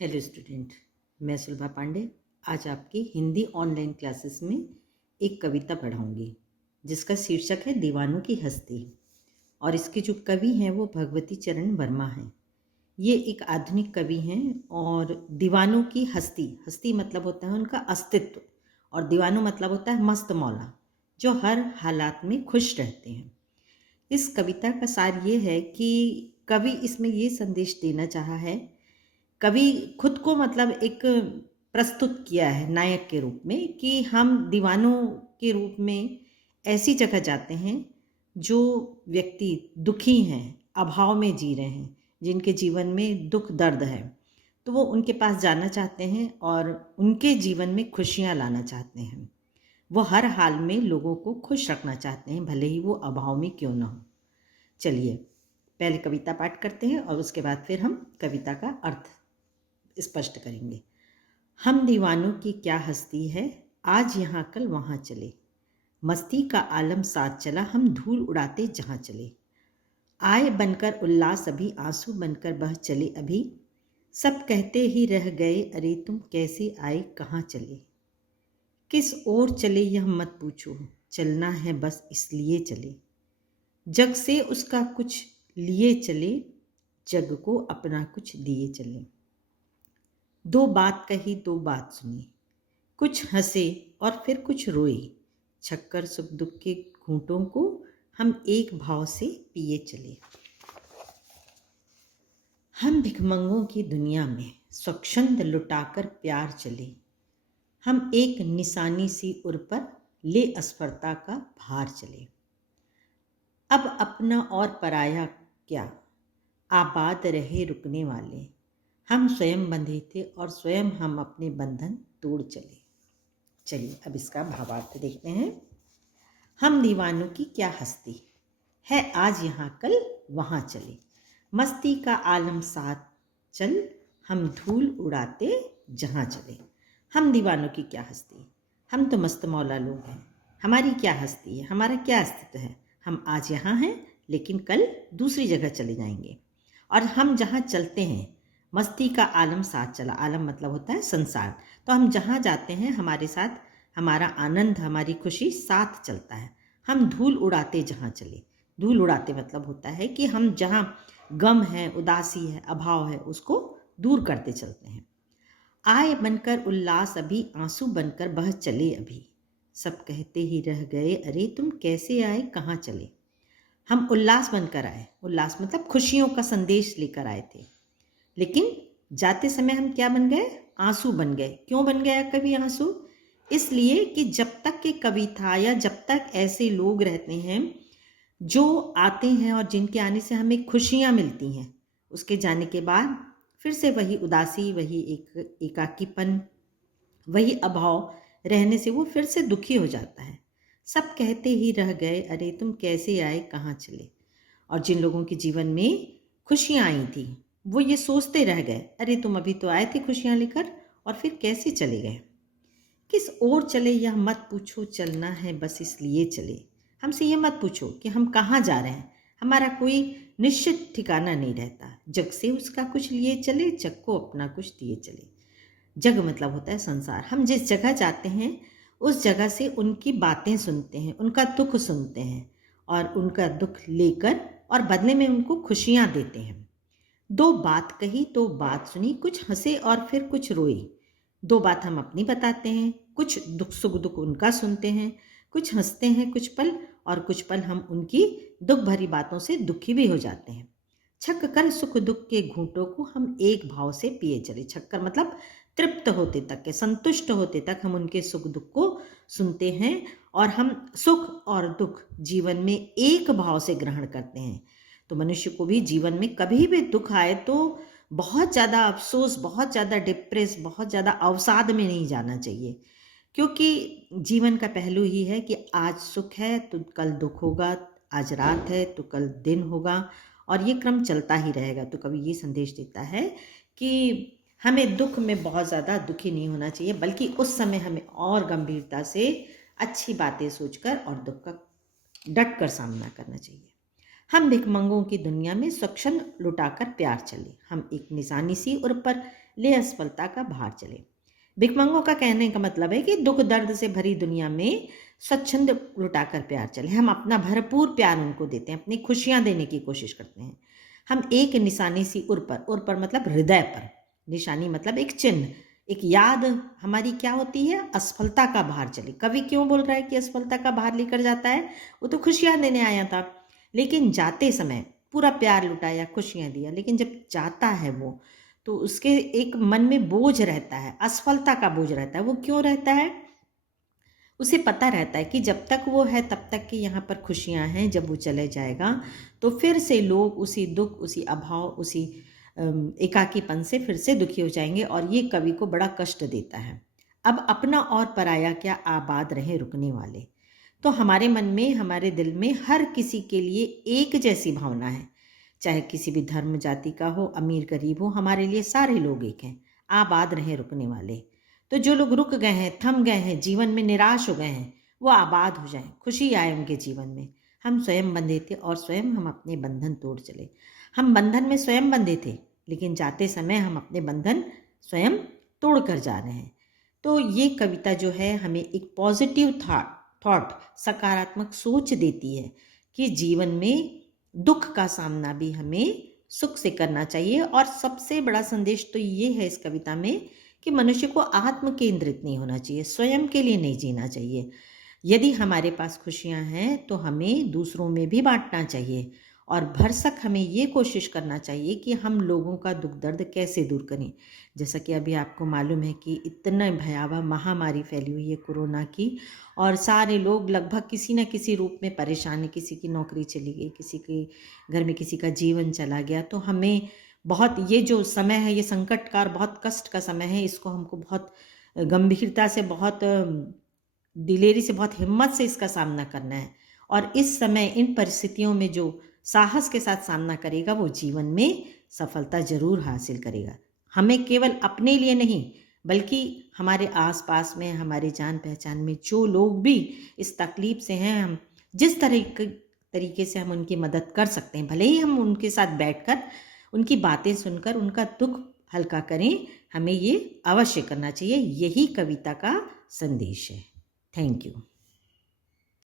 Hello student, मैं सुलभा पांडे आज आपकी हिंदी ऑनलाइन क्लासेस में एक कविता पढ़ाऊंगी जिसका शीर्षक है दीवानों की हस्ती। और इसके जो कवि हैं वो भगवती चरण वर्मा हैं। ये एक आधुनिक कवि हैं और दीवानों की हस्ती, हस्ती मतलब होता है उनका अस्तित्व, और दीवानों मतलब होता है मस्त मौला, जो हर हालात में खुश रहते हैं। इस कविता का सार ये है कि कवि इसमें ये संदेश देना चाहा है, कवि खुद को मतलब एक प्रस्तुत किया है नायक के रूप में कि हम दीवानों के रूप में ऐसी जगह जाते हैं जो व्यक्ति दुखी हैं, अभाव में जी रहे हैं, जिनके जीवन में दुख दर्द है, तो वो उनके पास जाना चाहते हैं और उनके जीवन में खुशियाँ लाना चाहते हैं। वो हर हाल में लोगों को खुश रखना चाहते हैं, भले ही वो अभाव में क्यों ना हो। चलिए पहले कविता पाठ करते हैं और उसके बाद फिर हम कविता का अर्थ स्पष्ट करेंगे। हम दीवानों की क्या हस्ती है, आज यहाँ कल वहाँ चले, मस्ती का आलम साथ चला, हम धूल उड़ाते जहाँ चले। आए बनकर उल्लास अभी, आंसू बनकर बह चले अभी, सब कहते ही रह गए अरे तुम कैसे आए कहाँ चले। किस ओर चले यह मत पूछो, चलना है बस इसलिए चले, जग से उसका कुछ लिए चले, जग को अपना कुछ दिए चले। दो बात कही दो बात सुनी, कुछ हंसे और फिर कुछ रोए, छक्कर सुख दुख के घूंटों को हम एक भाव से पिए चले। हम भिखमंगों की दुनिया में स्वच्छंद लुटाकर प्यार चले, हम एक निशानी सी उर पर ले असफलता का भार चले। अब अपना और पराया क्या, आबाद रहे रुकने वाले, हम स्वयं बंधे थे और स्वयं हम अपने बंधन तोड़ चले। चलिए अब इसका भावार्थ देखते हैं। हम दीवानों की क्या हस्ती है, आज यहाँ कल वहाँ चले, मस्ती का आलम साथ चल, हम धूल उड़ाते जहाँ चले। हम दीवानों की क्या हस्ती, हम तो मस्त मौला लोग हैं, हमारी क्या हस्ती है, हमारा क्या अस्तित्व है। हम आज यहाँ हैं लेकिन कल दूसरी जगह चले जाएंगे, और हम जहाँ चलते हैं मस्ती का आलम साथ चला, आलम मतलब होता है संसार, तो हम जहाँ जाते हैं हमारे साथ हमारा आनंद, हमारी खुशी साथ चलता है। हम धूल उड़ाते जहाँ चले, धूल उड़ाते मतलब होता है कि हम जहाँ गम है, उदासी है, अभाव है, उसको दूर करते चलते हैं। आए बनकर उल्लास अभी, आंसू बनकर बह चले अभी, सब कहते ही रह गए अरे तुम कैसे आए कहाँ चले। हम उल्लास बनकर आए, उल्लास मतलब खुशियों का संदेश लेकर आए थे, लेकिन जाते समय हम क्या बन गए, आंसू बन गए। क्यों बन गया कवि आंसू, इसलिए कि जब तक के कवि था या जब तक ऐसे लोग रहते हैं जो आते हैं और जिनके आने से हमें खुशियाँ मिलती हैं, उसके जाने के बाद फिर से वही उदासी, वही एक एकाकीपन, वही अभाव रहने से वो फिर से दुखी हो जाता है। सब कहते ही रह गए अरे तुम कैसे आए कहाँ चले। और जिन लोगों के जीवन में खुशियाँ आई थी वो ये सोचते रह गए अरे तुम अभी तो आए थे खुशियाँ लेकर और फिर कैसे चले गए। किस ओर चले यह मत पूछो, चलना है बस इसलिए चले। हमसे ये मत पूछो कि हम कहाँ जा रहे हैं, हमारा कोई निश्चित ठिकाना नहीं रहता, जग से उसका कुछ लिए चले, जग को अपना कुछ दिए चले। जग मतलब होता है संसार, हम जिस जगह जाते हैं उस जगह से उनकी बातें सुनते हैं, उनका दुख सुनते हैं और उनका दुख लेकर और बदले में उनको खुशियाँ देते हैं। दो बात कही दो बात सुनी, कुछ हंसे और फिर कुछ रोए। दो बात हम अपनी बताते हैं, कुछ दुख सुख दुख उनका सुनते हैं, कुछ हंसते हैं कुछ पल, और कुछ पल हम उनकी दुख भरी बातों से दुखी भी हो जाते हैं। छक कर सुख दुख के घूंटों को हम एक भाव से पिए चले। छक्कर मतलब तृप्त होते तक के, संतुष्ट होते तक हम उनके सुख दुख को सुनते हैं और हम सुख और दुख जीवन में एक भाव से ग्रहण करते हैं। तो मनुष्य को भी जीवन में कभी भी दुख आए तो बहुत ज़्यादा अफसोस, बहुत ज़्यादा डिप्रेस, बहुत ज़्यादा अवसाद में नहीं जाना चाहिए, क्योंकि जीवन का पहलू ही है कि आज सुख है तो कल दुख होगा, आज रात है तो कल दिन होगा, और ये क्रम चलता ही रहेगा। तो कभी ये संदेश देता है कि हमें दुख में बहुत ज़्यादा दुखी नहीं होना चाहिए, बल्कि उस समय हमें और गंभीरता से अच्छी बातें सोचकर और दुख का डट कर सामना करना चाहिए। हम भिखमंगों की दुनिया में स्वच्छंद लुटाकर प्यार चले, हम एक निशानी सी उर पर ले असफलता का भार चले। भिखमंगों का कहने का मतलब है कि दुख दर्द से भरी दुनिया में स्वच्छंद लुटाकर प्यार चले। हम अपना भरपूर प्यार उनको देते हैं, अपनी खुशियां देने की कोशिश करते हैं। हम एक निशानी सी उर पर मतलब हृदय पर, निशानी मतलब एक चिन्ह, एक याद हमारी क्या होती है, असफलता का भार चले। कवि क्यों बोल रहा है कि असफलता का भार लेकर जाता है? वो तो खुशियां देने आया था, लेकिन जाते समय पूरा प्यार लुटाया, खुशियां दिया, लेकिन जब जाता है वो, तो उसके एक मन में बोझ रहता है, असफलता का बोझ रहता है। वो क्यों रहता है? उसे पता रहता है कि जब तक वो है तब तक की यहाँ पर खुशियाँ हैं, जब वो चले जाएगा तो फिर से लोग उसी दुख, उसी अभाव, उसी एकाकीपन से फिर से दुखी हो जाएंगे, और ये कवि को बड़ा कष्ट देता है। अब अपना और पराया क्या, आबाद रहे रुकने वाले। तो हमारे मन में, हमारे दिल में हर किसी के लिए एक जैसी भावना है, चाहे किसी भी धर्म जाति का हो, अमीर गरीब हो, हमारे लिए सारे लोग एक हैं। आबाद रहे रुकने वाले। तो जो लोग रुक गए हैं, थम गए हैं, जीवन में निराश हो गए हैं, वो आबाद हो जाएं, खुशी आए उनके जीवन में। हम स्वयं बंधे थे और स्वयं हम अपने बंधन तोड़ चले। हम बंधन में स्वयं बंधे थे, लेकिन जाते समय हम अपने बंधन स्वयं तोड़ कर जा रहे हैं। तो ये कविता जो है हमें एक पॉजिटिव थॉट, सकारात्मक सोच देती है कि जीवन में दुख का सामना भी हमें सुख से करना चाहिए। और सबसे बड़ा संदेश तो ये है इस कविता में कि मनुष्य को आत्म केंद्रित नहीं होना चाहिए, स्वयं के लिए नहीं जीना चाहिए। यदि हमारे पास खुशियां हैं तो हमें दूसरों में भी बांटना चाहिए, और भरसक हमें ये कोशिश करना चाहिए कि हम लोगों का दुख दर्द कैसे दूर करें। जैसा कि अभी आपको मालूम है कि इतना भयावह महामारी फैली हुई है कोरोना की, और सारे लोग लगभग किसी न किसी रूप में परेशान हैं। किसी की नौकरी चली गई, किसी के घर में किसी का जीवन चला गया। तो हमें बहुत, ये जो समय है, ये संकट का और बहुत कष्ट का समय है, इसको हमको बहुत गंभीरता से, बहुत दिलेरी से, बहुत हिम्मत से इसका सामना करना है। और इस समय इन परिस्थितियों में जो साहस के साथ सामना करेगा वो जीवन में सफलता जरूर हासिल करेगा। हमें केवल अपने लिए नहीं, बल्कि हमारे आसपास में, हमारे जान पहचान में जो लोग भी इस तकलीफ से हैं, हम जिस तरीके से हम उनकी मदद कर सकते हैं, भले ही हम उनके साथ बैठकर उनकी बातें सुनकर उनका दुख हल्का करें, हमें ये अवश्य करना चाहिए। यही कविता का संदेश है। Thank you.